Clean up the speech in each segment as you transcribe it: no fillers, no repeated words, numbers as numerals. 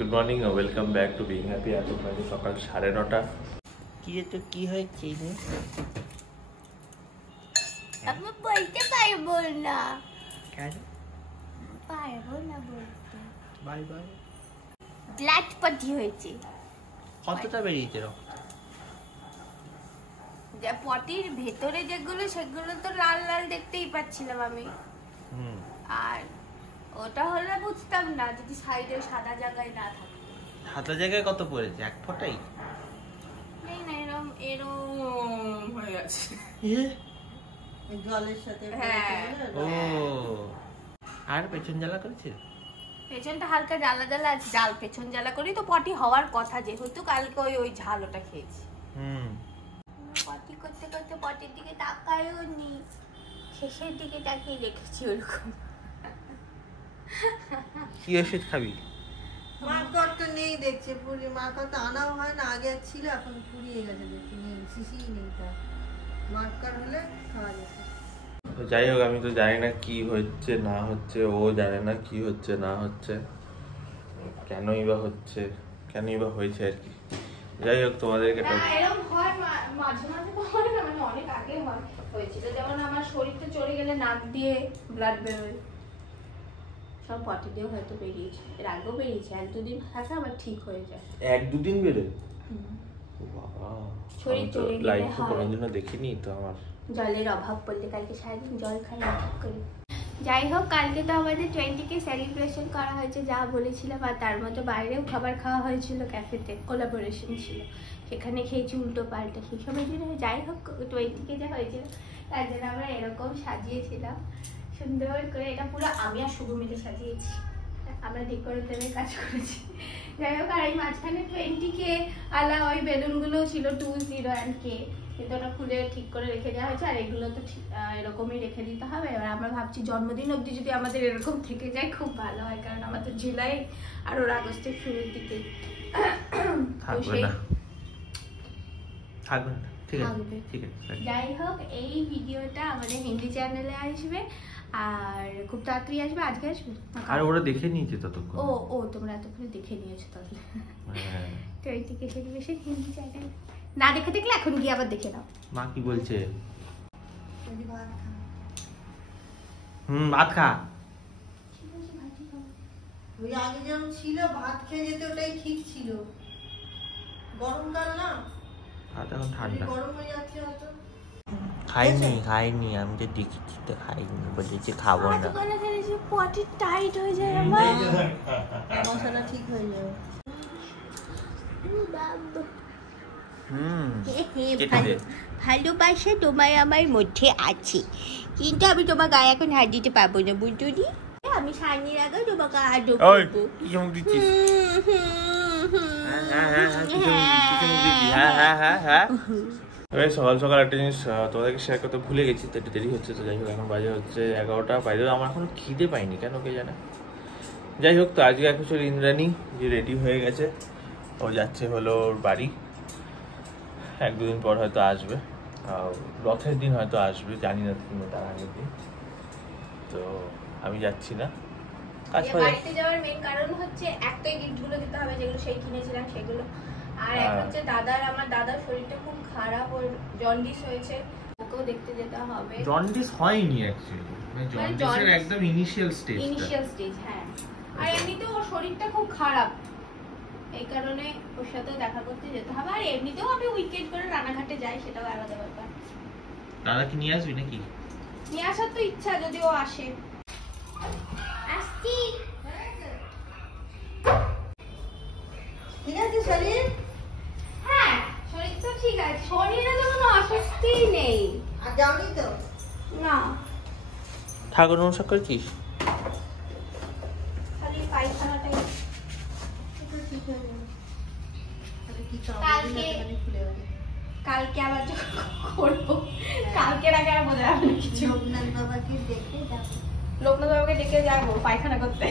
Good morning ও welcome back to being happy. এখন বাজে সকাল 9:30। কি রে, তো কি হয়েছে? আমি বলতে পারবো না। কেন পারবো না বলতে। Bye bye. ব্লাড পটি হয়েছে। কতটা বেরিয়েছে রক্ত? যে পটির ভেতরে যেগুলো সেগুলো তো লাল লাল দেখতেই পাচ্ছিলাম আমি। আর ওটা হলে বুঝতাম না যদি সাইডে সাদা জায়গায় না থাকে। সাদা জায়গায় কত পড়েছে? এক ফোঁটাই? নেই না, এরম হয়ে আছে। জলের সাথে ও, আর পেছন জ্বালা করেছে? পেছনটা হালকা জ্বালা জ্বালা আছে। জাল পেছন জ্বালা করি তো পটি হওয়ার কথা, যেহেতু কালকে ওই ঝাল ওটা খেয়েছি। পটি করতে করতে পটির দিকে তাকায়ও নি, শেষের দিকে তাকিয়ে রেখেছি ওরকম। কি ওষুধ খাবি? মার্কার তো নেই দেখছে, পুরি মার্কার তো আনাও হয় না, আগে ছিল এখন পুড়িয়ে গেছে, দেখছি নেই, শিশিই নেই, তার মার্কার হলে খাওয়া যেত। যাই হোক, আমি তো জানি না কি হচ্ছে না হচ্ছে, ও জানে না কি হচ্ছে না হচ্ছে, কেনই বা হচ্ছে, কেনই বা হয়েছে আর কি। যাই হোক, তোমাদেরকে এরকম হয় মাঝে মাঝে তো হয় না, মানে অনেক আগে হয়েছিল। যেমন আমার শরীরটা চলে গেলে নাক দিয়ে ব্লাড বেরোয়, সব পটি দিয়ে হয়তো বেরিয়েছে, এর আগেও বেরিয়েছে। 1-2 দিন থাকে আবার ঠিক হয়ে যায়। 1-2 দিন বেরোয়? বাবা, শরীর চলে গেলে লাইফে কোনোদিনও দেখিনি তো আমার। জলের অভাব পড়লে কালকে সারাদিন জল খাই করি। যাই হোক, কালকে তো আমাদের 20K সেলিব্রেশন করা হয়েছে যা বলেছিলাম, আর তার মধ্যে বাইরেও খাবার খাওয়া হয়েছিল, ক্যাফেতে কোলাবোরেশন ছিল, সেখানে খেয়েছি উল্টো পাল্টা সেসবের জন্য। যাই হোক, 20K যা হয়েছিল তার জন্য আমরা এরকম সাজিয়েছিলাম সুন্দর করে। এটা পুরো আমি আর শুভ মিলে সাজিয়েছি, আমরা ডেকোরেটরের কাজ করেছি। যাই হোক, আর এই মাঝখানে 20K আলা ওই বেলুনগুলো ছিল 20 and K, কিন্তু ওটা খুলে ঠিক করে রেখে দেওয়া হয়েছে। আর এগুলো তো এরকমই রেখে দিতে হবে। এবার আমরা ভাবছি জন্মদিন অবধি যদি আমাদের এরকম থেকে যায় খুব ভালো হয়, কারণ আমাদের জুলাই আর ওর আগস্টের শুরুর দিকে থাকবে না, থাকবে না, ঠিক আছে, ঠিক আছে। যাই হোক, এই ভিডিওটা আমাদের হিন্দি চ্যানেলে আসবে আর খুব তাড়াতাড়ি আসবে। আজকে আসবে? আর ওরা দেখে নিয়েছে ততক্ষণ। ও তোমরা এতক্ষণ দেখে নিয়েছো তাহলে। তো এই থেকে সেলিব্রেশন হিন্দি চ্যানেল না দেখে দেখলে এখন গিয়ে আবার দেখে নাও। মা কি বলছে? ভাত খা। ভাত খা। ওই আগে যেমন ছিল ভাত খেয়ে যেতে, ওটাই ঠিক ছিল। গরমকাল না, ভাত এখন ঠান্ডা। গরম হয়ে যাচ্ছে হয়তো। খাইনি, আমি তো দেখেছি তো, খাইনি, বলেছি খাবো না। পটি টাইট হয়ে যায় আমার, মশলা ঠিক হয়ে যাবে। ভালোবাসা তোমার আমার মধ্যে আছে, কিন্তু আমি তোমার গায়ে এখন হাত দিতে পারবো না, বুঝলি? আমি সানির আগে তোমাকে হাত দেবো। সকাল সকাল একটা জিনিস তোমাদেরকে শেয়ার করতে ভুলে গেছি, তো একটু দেরি হচ্ছে। তো যাই হোক, এখন বাজে হচ্ছে 11টা বাইরে। আমার এখন খিদে পাইনি, কেন কে জানে। যাই হোক, তো আজকে অ্যাকচুয়ালি ইন্দ্রাণী যে রেডি হয়ে গেছে, ও যাচ্ছে হলো ওর বাড়ি। 1-2 দিন পর হয়তো আসবে, রথের দিন হয়তো আসবে, জানি না কিন্তু তার আগের দিন। তো আমি যাচ্ছি না। বাড়িতে যাওয়ার মেইন কারণ হচ্ছে একটাই গিফটগুলো দিতে হবে যেগুলো সেই কিনেছিলাম সেগুলো, আর এক হচ্ছে আমার দাদার শরীরটা খুব খারাপ, ওর জন্ডিস হয়েছে, ওকেও দেখতে যেতে হবে। জন্ডিস হয়নি অ্যাকচুয়ালি, মানে জন্ডিসের একদম ইনিশিয়াল স্টেজ। হ্যাঁ, আর এমনিতেও ওর শরীরটা খুব খারাপ, এই কারণে ওর সাথে দেখা করতে যেতে হবে। আর এমনিতেও আমি উইকেন্ড করে রানাঘাটে যাই, সেটাও আলাদা ব্যাপার। দাদা কি নিয়ে আসবি নাকি? নিয়ে আসার তো ইচ্ছা, যদি ও আসে। আসছি। ঠিক আছে শরীর? হ্যাঁ, শরীর তো ঠিক আছে, শরীরে তো কোনো অস্বস্তি নেই। আর যাওনি তো? না। ঠাকুর নমস্কার করেছিস? খালি পায়খানাটাই ঠিক হয়ে যাবে। কালকে আবার করবো, কালকে আগে আর বোঝা যাবে কিছু। লোকনাথ বাবাকে দেখে যাবো, লোকনাথ বাবাকে ডেকে যাবো পায়খানা করতে।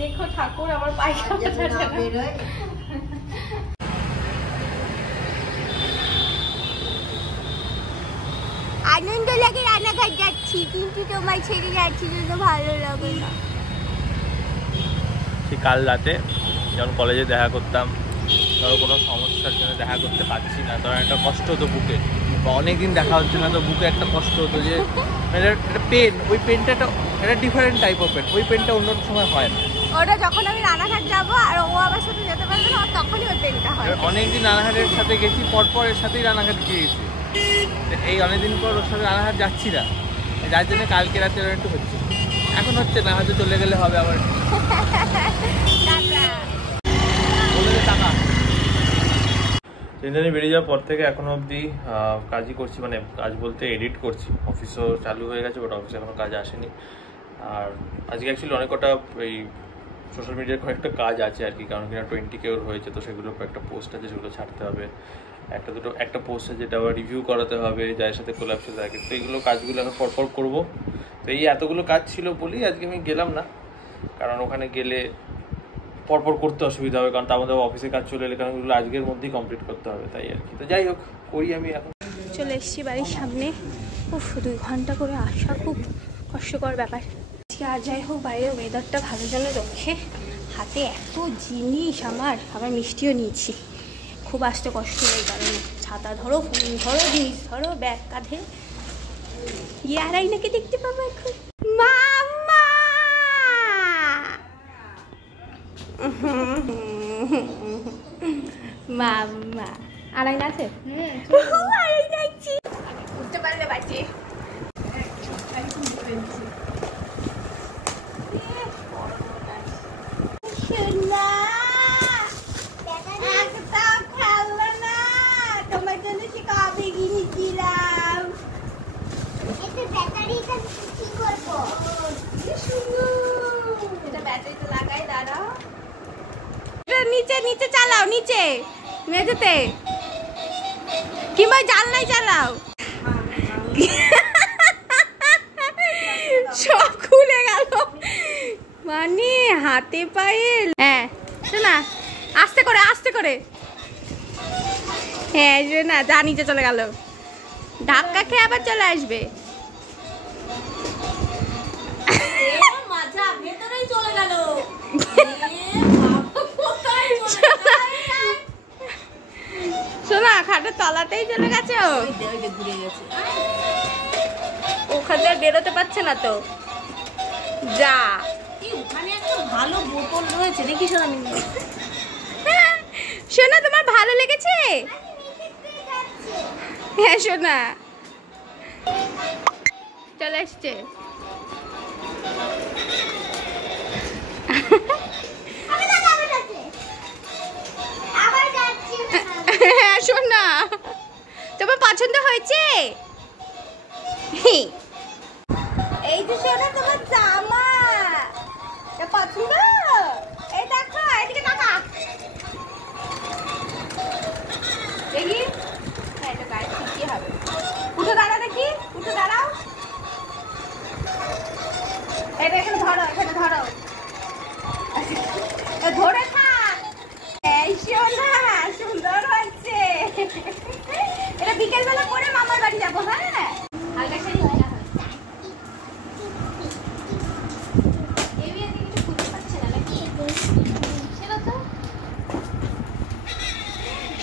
দেখো ঠাকুর আমার পায়খানা বেরোয়। আনন্দ লাগে রানাঘাট যাচ্ছি, কিন্তু তোমার ছেড়ে যাচ্ছি জন্য ভালো লাগে না। কাল রাতে যেমন কলেজে দেখা করতাম, ধরো কোনো সমস্যার জন্য দেখা করতে পারছি না, তখন একটা কষ্ট হতো বুকে, বা অনেকদিন দেখা হচ্ছে না তো বুকে একটা কষ্ট হতো যে একটা পেন, ওই পেনটা একটা ডিফারেন্ট টাইপ অফ পেন, ওই পেনটা অন্য সময় হয় না। ওটা যখন আমি রানাঘাট যাবো আর ও আমার সাথে যেতে পারবে না, তখনই ওই পেনটা হয়। অনেকদিন রানাঘাটের সাথে গেছি, পরপর এর সাথেই রানাঘাট গিয়েছি, এই অনেকদিন পর ওর সাথে রানাঘাট যাচ্ছি না, যার জন্য কালকে রাতে একটু হচ্ছে, এখন হচ্ছে না, হয়তো চলে গেলে হবে আবার। টাকা ইন্টারনেট বেরিয়ে যাওয়ার পর থেকে এখনো অবধি কাজই করছি, মানে কাজ বলতে এডিট করছি। অফিসও চালু হয়ে গেছে, বাট অফিসে এখনো কাজ আসেনি। আর আজকে অ্যাকচুয়ালি অনেক কটা এই সোশ্যাল মিডিয়ার কয়েকটা কাজ আছে আর কি, কারণ কিনা 20K হয়েছে, তো সেগুলোর কয়েকটা পোস্ট আছে, সেগুলো ছাড়তে হবে। একটা পোস্ট আছে যেটা আবার রিভিউ করাতে হবে, যার সাথে কোলাপ সাথে থাকে, তো এইগুলো কাজগুলো এখন পরপর করবো। তো এই এতগুলো কাজ ছিল বলেই আজকে আমি গেলাম না, কারণ ওখানে গেলে পরপর করতে অসুবিধা হবে, কারণ আমাদের অফিসে কাজ চলে এলে, কারণ এগুলো আজকের মধ্যেই কমপ্লিট করতে হবে, তাই আর কি। তো যাই হোক, করি আমি এখন। চলে এসেছি বাড়ির সামনে। উফ, 2 ঘন্টা করে আসা খুব কষ্টকর ব্যাপার। আজকে আর যাই হোক, বাইরের ওয়েদারটা ভালো জন্য রক্ষে, হাতে এত জিনিস, আবার মিষ্টিও নিয়েছি, খুব আসতে কষ্ট হয়, কারণে ছাতা ধরো, ফোন ধরো, জিনিস ধরো, ব্যাগ কাঁধে। ইয়ারাই নাকি দেখতে পাবো এখন। মাম্মা মাম্মা আড়াইনা আছে, আড়াইনা আছি, উঠতে পারলে বাঁচে। তোমার জন্য সে কবে কিনেছিলাম, ব্যাটারিতে লাগাই, দাঁড়াও, নিচে নিচে চালাও, নিচে মেঝেতে কিংবা জানলাই চালাও। সব খুলে গেল, মানে হাতে পায়ে। হ্যাঁ শোনা, আস্তে করে আস্তে করে, হ্যাঁ শোনা, যা নিচে চলে গেল, ধাক্কা খেয়ে আবার চলে আসবে। ভেতরেই চলে গেল, শোনা, খাটের তলাতেই চলে গেছে, ঘুরে গেছে, ওখান থেকে বেরোতে পারছে না তো। যা, ওখানে একটা ভালো বোতল রয়েছে, দেখি শোনা। শোনা, তোমার ভালো লেগেছে? হ্যাঁ শোনা, চলে এসছে। হ্যাঁ শোনা, তোমার পছন্দ হয়েছে? এই যে শোনা, তোমার জামা পছন্দ, এই দেখো, এদিকে তাকা, দেখি। হ্যাঁ, এটা গায়ে ঠিকই হবে। উঠে দাঁড়া, দেখি, উঠে দাঁড়াও, এটা এখানে ধরো, এখানে ধরো, ধরে থাক। এই শোনা, সুন্দর হয়েছে, এটা বিকেলবেলা পরে মামার বাড়ি যাবো। হ্যাঁ, হালকা শাড়ি হয়।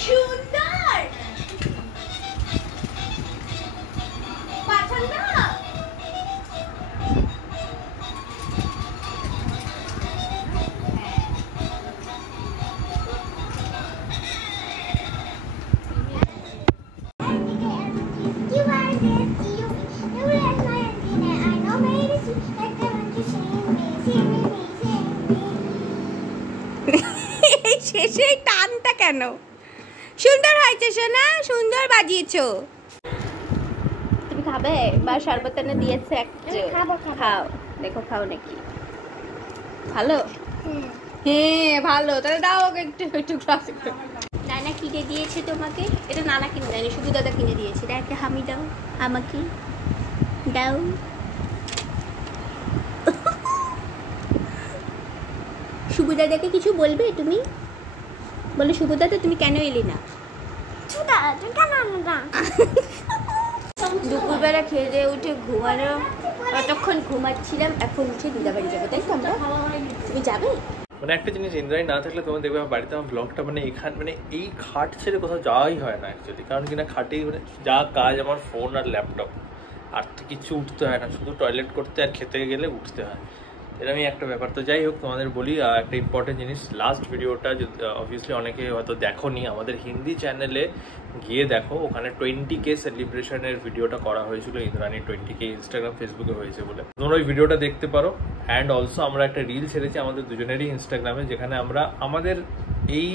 সুন্দর পছন্দ। শেষে টানটা কেন? সুন্দর হয়েছে সোনা, সুন্দর বাজিয়েছো। তুমি খাবে? বা শরবত এনে দিয়েছে একটু, খাও, দেখো খাও নাকি। ভালো? হ্যাঁ ভালো, তাহলে দাও ওকে একটু একটু গ্লাস। নানা কিনে দিয়েছে তোমাকে? এটা নানা কিনে দেয়নি, শুধু দাদা কিনে দিয়েছে। একটা হামি দাও আমাকে, দাও। শুভ দাদাকে কিছু বলবে তুমি? বলে শুভ দাদা তুমি কেন এলি না? দুপুরবেলা খেয়ে দিয়ে উঠে ঘুমানো, কতক্ষণ ঘুমাচ্ছিলাম, এখন উঠে দিদাবাড়ি যাবো, তাই তো আমরা? তুমি যাবে? মানে একটা জিনিস ইন্দ্রাণী না থাকলে তোমার দেখবে আমার বাড়িতে আমার ব্লগটা মানে এখান মানে এই খাট ছেড়ে কোথাও যাওয়াই হয় না অ্যাকচুয়ালি, কারণ কিনা খাটেই মানে যা কাজ আমার ফোন আর ল্যাপটপ, আর তো কিছু উঠতে হয় না, শুধু টয়লেট করতে আর খেতে গেলে উঠতে হয়, এরকমই একটা ব্যাপার। তো যাই হোক তোমাদের বলি একটা ইম্পর্টেন্ট জিনিস, লাস্ট ভিডিওটা অবভিয়াসলি অনেকে হয়তো দেখোনি, আমাদের হিন্দি চ্যানেলে গিয়ে দেখো, ওখানে 20K সেলিব্রেশনের ভিডিওটা করা হয়েছিল ইন্দ্রাণী 20K ইনস্টাগ্রাম ফেসবুকে হয়েছে বলে, তোমরা ওই ভিডিওটা দেখতে পারো। অ্যান্ড অলসো আমরা একটা রিল ছেড়েছি আমাদের দুজনেরই ইনস্টাগ্রামে, যেখানে আমরা আমাদের এই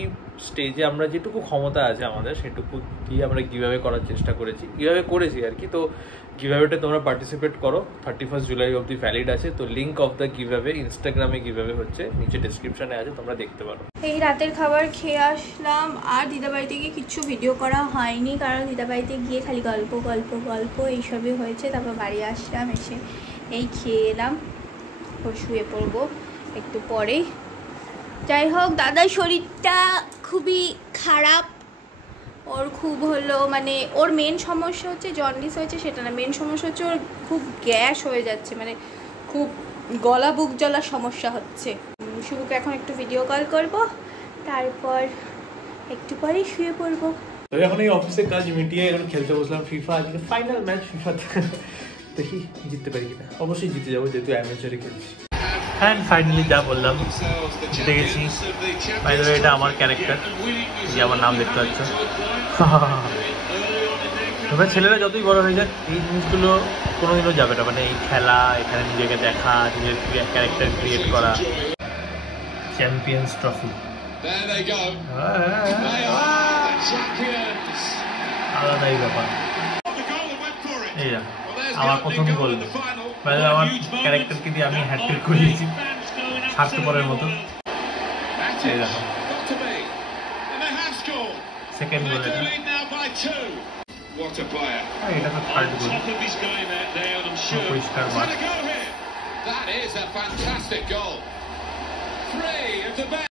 স্টেজে আমরা যেটুকু ক্ষমতা আছে আমাদের সেটুকু দিয়ে আমরা গিভঅ্যাওয়ে করার চেষ্টা করেছি, গিভঅ্যাওয়ে করেছি আর কি। তো গিভঅ্যাওয়েটা তোমরা পার্টিসিপেট করো, 31 জুলাই অবধি ভ্যালিড আছে। তো লিঙ্ক অফ দ্য গিভঅ্যাওয়ে ইনস্টাগ্রামে গিভঅ্যাওয়ে হচ্ছে, নিচে ডেসক্রিপশনে আছে, তোমরা দেখতে পারো। এই রাতের খাবার খেয়ে আসলাম, আর দিদাবাড়িতে গিয়ে কিচ্ছু ভিডিও করা হয়নি, কারণ দিদাবাড়িতে গিয়ে খালি গল্প গল্প গল্প এইসবই হয়েছে। তারপর বাড়ি আসলাম, এসে এই খেয়ে এলাম, শুয়ে পড়বো একটু পরেই। যাই হোক, দাদার শরীরটা খুবই খারাপ, ওর খুব হলো মানে ওর মেন সমস্যা হচ্ছে জন্ডিস হয়েছে সেটা না, মেন সমস্যা হচ্ছে ওর খুব গ্যাস হয়ে যাচ্ছে, মানে খুব গলা বুক জ্বলার সমস্যা হচ্ছে। শুভকে এখন একটু ভিডিও কল করব, তারপর একটু পরেই শুয়ে পড়বো। তো এখন এই অফিসের কাজ মিটিয়ে এখন খেলতে বসলাম ফিফা, আজকে ফাইনাল ম্যাচ ফিফাতে, দেখি জিততে পারি কিনা। অবশ্যই জিতে যাবো যেহেতু অ্যামেচারে খেলছি। হ্যাঁ ফাইনালি যা বললাম জিতে গেছি। বাই দ্য ওয়ে এটা আমার ক্যারেক্টার, যে আমার নাম দেখতে পাচ্ছ। তবে ছেলেরা যতই বড় হয়ে যাক এই জিনিসগুলো কোনোদিনও যাবে না, মানে এই খেলা, এখানে নিজেকে দেখা, নিজের ক্যারেক্টার ক্রিয়েট করা। চ্যাম্পিয়ন্স ট্রফি আলাদাই ব্যাপার। এই আমার প্রথম গোল, আমার ক্যারেক্টারকে দিয়ে আমি হ্যাটট্রিক করিয়েছি স্বার্থপরের মতো। এই দেখো সেকেন্ড গোল, এটা তো থার্ড গোল, পরিষ্কার মাঠ।